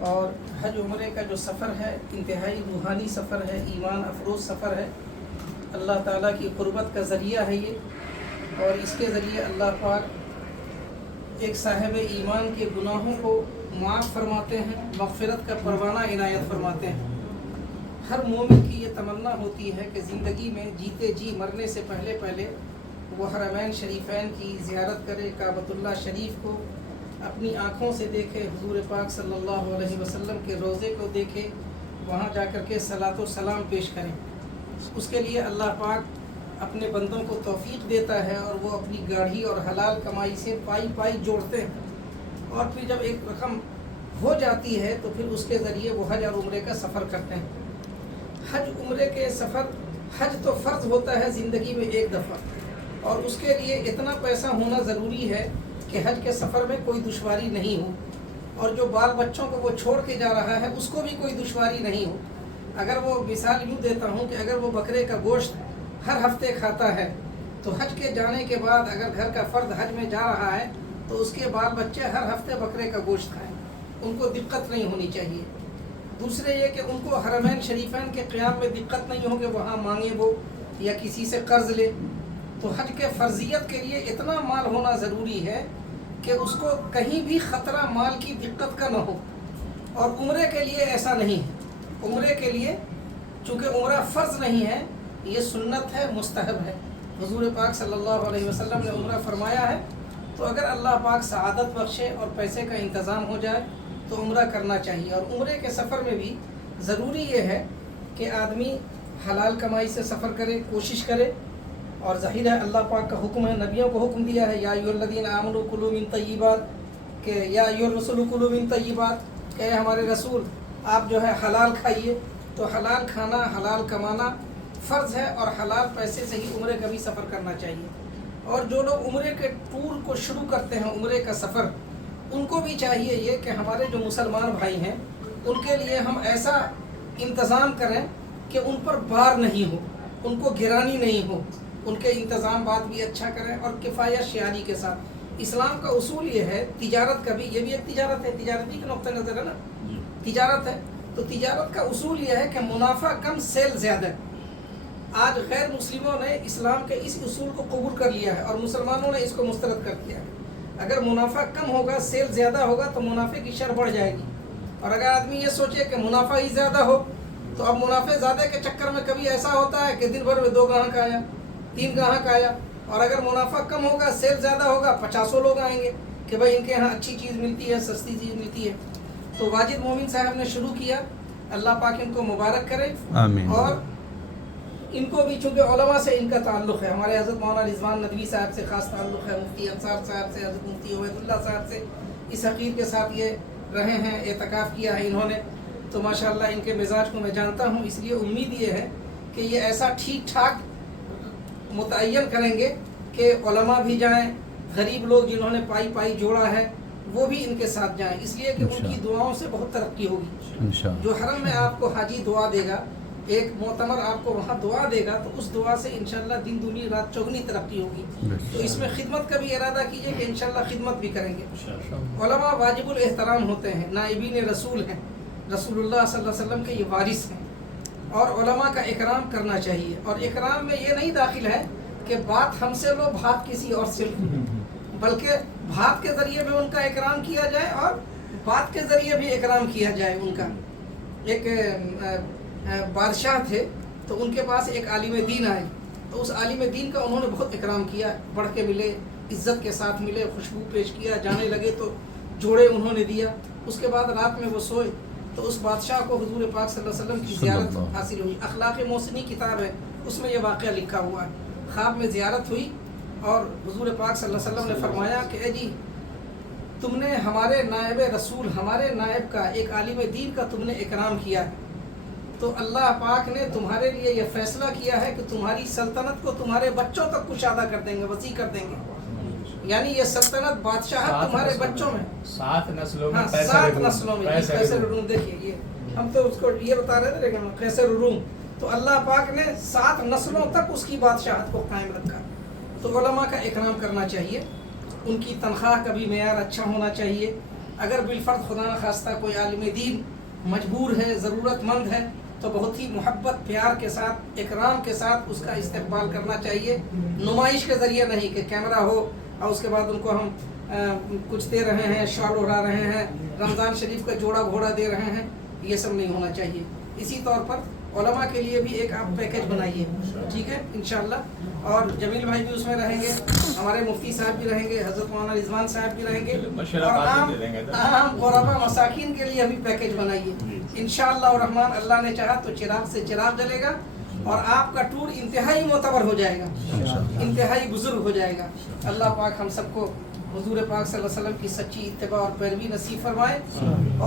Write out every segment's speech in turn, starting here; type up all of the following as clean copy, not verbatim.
اور حج عمرے کا جو سفر ہے انتہائی روحانی سفر ہے، ایمان افروز سفر ہے، اللہ تعالیٰ کی قربت کا ذریعہ ہے یہ، اور اس کے ذریعے اللہ پاک ایک صاحب ایمان کے گناہوں کو معاف فرماتے ہیں، مغفرت کا پروانہ عنایت فرماتے ہیں۔ ہر مومن کی یہ تمنا ہوتی ہے کہ زندگی میں جیتے جی مرنے سے پہلے وہ حرمین شریفین کی زیارت کرے، کعبۃ اللہ شریف کو اپنی آنکھوں سے دیکھے، حضور پاک صلی اللہ علیہ وسلم کے روضے کو دیکھے، وہاں جا کر کے صلاۃ و سلام پیش کریں۔ اس کے لیے اللہ پاک اپنے بندوں کو توفیق دیتا ہے، اور وہ اپنی گاڑھی اور حلال کمائی سے پائی جوڑتے ہیں، اور پھر جب ایک رقم ہو جاتی ہے تو پھر اس کے ذریعے وہ حج اور عمرے کا سفر کرتے ہیں۔ حج عمرے کے سفر، حج تو فرض ہوتا ہے زندگی میں ایک دفعہ، اور اس کے لیے اتنا پیسہ ہونا ضروری ہے کہ حج کے سفر میں کوئی دشواری نہیں ہو، اور جو بال بچوں کو وہ چھوڑ کے جا رہا ہے اس کو بھی کوئی دشواری نہیں ہو۔ اگر وہ مثال یوں دیتا ہوں کہ اگر وہ بکرے کا گوشت ہر ہفتے کھاتا ہے تو حج کے جانے کے بعد اگر گھر کا فرد حج میں جا رہا ہے تو اس کے بال بچے ہر ہفتے بکرے کا گوشت کھائیں، ان کو دقت نہیں ہونی چاہیے۔ دوسرے یہ کہ ان کو حرمین شریفین کے قیام میں دقت نہیں ہو کہ وہاں مانگے وہ یا کسی سے قرض لے۔ تو حج کے فرضیت کے لیے اتنا مال ہونا ضروری ہے کہ اس کو کہیں بھی خطرہ مال کی دقت کا نہ ہو، اور عمرے کے لیے ایسا نہیں ہے۔ عمرے کے لیے چونکہ عمرہ فرض نہیں ہے، یہ سنت ہے، مستحب ہے۔ حضور پاک صلی اللہ علیہ وسلم نے عمرہ فرمایا ہے، تو اگر اللہ پاک سعادت بخشے اور پیسے کا انتظام ہو جائے تو عمرہ کرنا چاہیے۔ اور عمرے کے سفر میں بھی ضروری یہ ہے کہ آدمی حلال کمائی سے سفر کرے، کوشش کرے، اور ظاہر ہے اللہ پاک کا حکم ہے، نبیوں کو حکم دیا ہے، یا ایھا الذین آمنوا کلوا من طیبات، کہ یا ایھا الرسول کلوا من طیبات، کہ ہمارے رسول آپ جو ہے حلال کھائیے۔ تو حلال کھانا، حلال کمانا فرض ہے، اور حلال پیسے سے ہی عمرے کا بھی سفر کرنا چاہیے۔ اور جو لوگ عمرے کے ٹور کو شروع کرتے ہیں، عمرے کا سفر، ان کو بھی چاہیے یہ کہ ہمارے جو مسلمان بھائی ہیں ان کے لیے ہم ایسا انتظام کریں کہ ان پر بار نہیں ہو، ان کو گرانی نہیں ہو، ان کے انتظامات بھی اچھا کریں، اور کفایت شیاری کے ساتھ۔ اسلام کا اصول یہ ہے، تجارت کا بھی، یہ بھی ایک تجارت ہے، تجارتی کا نقطہ نظر ہے نا، تجارت ہے، تو تجارت کا اصول یہ ہے کہ منافع کم سیل زیادہ۔ آج غیر مسلموں نے اسلام کے اس اصول کو قبول کر لیا ہے، اور مسلمانوں نے اس کو مسترد کر دیا ہے۔ اگر منافع کم ہوگا، سیل زیادہ ہوگا، تو منافع کی شرح بڑھ جائے گی، اور اگر آدمی یہ سوچے کہ منافع ہی زیادہ ہو، تو اب منافع زیادہ کے چکر میں کبھی ایسا ہوتا ہے کہ دن بھر میں 2 گاہک آیا، 3 گاہک آیا، اور اگر منافع کم ہوگا، سیل زیادہ ہوگا، 50 لوگ آئیں گے کہ بھائی ان کے یہاں اچھی چیز ملتی ہے، سستی چیز ملتی ہے۔ تو واجد مومن صاحب نے شروع کیا، اللہ پاک ان کو مبارک کرے، آمین۔ اور ان کو بھی چونکہ علماء سے ان کا تعلق ہے، ہمارے حضرت مولانا رضوان ندوی صاحب سے خاص تعلق ہے، مفتی انصار صاحب سے، حضرت مفتی عبید اللہ صاحب سے، اس عقید کے ساتھ یہ رہے ہیں، اعتکاف کیا ہے انہوں نے، تو ماشاءاللہ ان کے مزاج کو میں جانتا ہوں، اس لیے امید یہ ہے کہ یہ ایسا ٹھیک ٹھاک متعین کریں گے کہ علماء بھی جائیں، غریب لوگ جنہوں نے پائی جوڑا ہے وہ بھی ان کے ساتھ جائیں، اس لیے کہ ان کی دعاؤں سے بہت ترقی ہوگی۔ جو حرم میں آپ کو حاجی دعا دے گا، ایک معتمر آپ کو وہاں دعا دے گا، تو اس دعا سے انشاءاللہ دن دنی رات چوگنی ترقی ہوگی۔ تو اس میں خدمت کا بھی ارادہ کیجئے کہ انشاءاللہ خدمت بھی کریں گے۔ علماء واجب الاحترام ہوتے ہیں، نائبین رسول ہیں، رسول اللہ صلی اللہ علیہ وسلم کے یہ وارث ہیں، اور علماء کا اکرام کرنا چاہیے۔ اور اکرام میں یہ نہیں داخل ہے کہ بات ہم سے لو، بات کسی اور سے لو، بلکہ بات کے ذریعے بھی ان کا اکرام کیا جائے، اور بات کے ذریعے بھی اکرام کیا جائے ان کا۔ ایک بادشاہ تھے، تو ان کے پاس ایک عالم دین آئے، تو اس عالم دین کا انہوں نے بہت اکرام کیا، بڑھ کے ملے، عزت کے ساتھ ملے، خوشبو پیش کیا، جانے لگے تو جوڑے انہوں نے دیا۔ اس کے بعد رات میں وہ سوئے تو اس بادشاہ کو حضور پاک صلی اللہ علیہ وسلم کی زیارت حاصل ہوئی۔ اخلاق محسنی کتاب ہے، اس میں یہ واقعہ لکھا ہوا ہے۔ خواب میں زیارت ہوئی، اور حضور پاک صلی اللہ علیہ وسلم نے فرمایا کہ اے جی، تم نے ہمارے نائب رسول، ہمارے نائب کا، ایک عالم دین کا تم نے اکرام کیا ہے، تو اللہ پاک نے تمہارے لیے یہ فیصلہ کیا ہے کہ تمہاری سلطنت کو تمہارے بچوں تک کشادہ کر دیں گے، وسیع کر دیں گے۔ یعنی یہ سلطنت، بادشاہت تمہارے بچوں میں، 7 نسلوں میں، 7 نسلوں میں۔ قیصر روم، دیکھیے یہ ہم تو اس کو یہ بتا رہے تھے، لیکن قیصر روم، تو اللہ پاک نے 7 نسلوں تک اس کی بادشاہت کو قائم رکھا۔ تو علماء کا اکرام کرنا چاہیے، ان کی تنخواہ کا بھی معیار اچھا ہونا چاہیے، اگر بالفرض خدا نخواستہ کوئی عالم دین مجبور ہے، ضرورت مند ہے، تو بہت ہی محبت، پیار کے ساتھ، اکرام کے ساتھ اس کا استقبال کرنا چاہیے، نمائش کے ذریعے نہیں کہ کیمرہ ہو اور اس کے بعد ان کو ہم کچھ دے رہے ہیں، شال اڑا رہے ہیں، رمضان شریف کا جوڑا گھوڑا دے رہے ہیں، یہ سب نہیں ہونا چاہیے۔ اسی طور پر علماء کے لیے بھی ایک آپ پیکیج بنائیے، ٹھیک ہے انشاءاللہ، اور جمیل بھائی بھی اس میں رہیں گے، ہمارے مفتی صاحب بھی رہیں گے، حضرت مولانا رضوان صاحب بھی رہیں گے، اور عام غربا مساکین کے لیے بھی پیکیج بنائیے انشاءاللہ الرحمن۔ اللہ نے چاہا تو چراغ سے چراغ جلے گا اور آپ کا ٹور انتہائی معتبر ہو جائے گا، انتہائی بزرگ ہو جائے گا۔ اللہ پاک ہم سب کو حضور پاک صلی اللہ علیہ وسلم کی سچی اتباع اور پیروی نصیب فرمائے،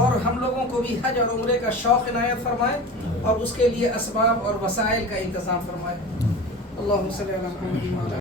اور ہم لوگوں کو بھی حج اور عمرے کا شوق عنایت فرمائے، اور اس کے لیے اسباب اور وسائل کا انتظام فرمائے۔ اللہم صلی علی محمد۔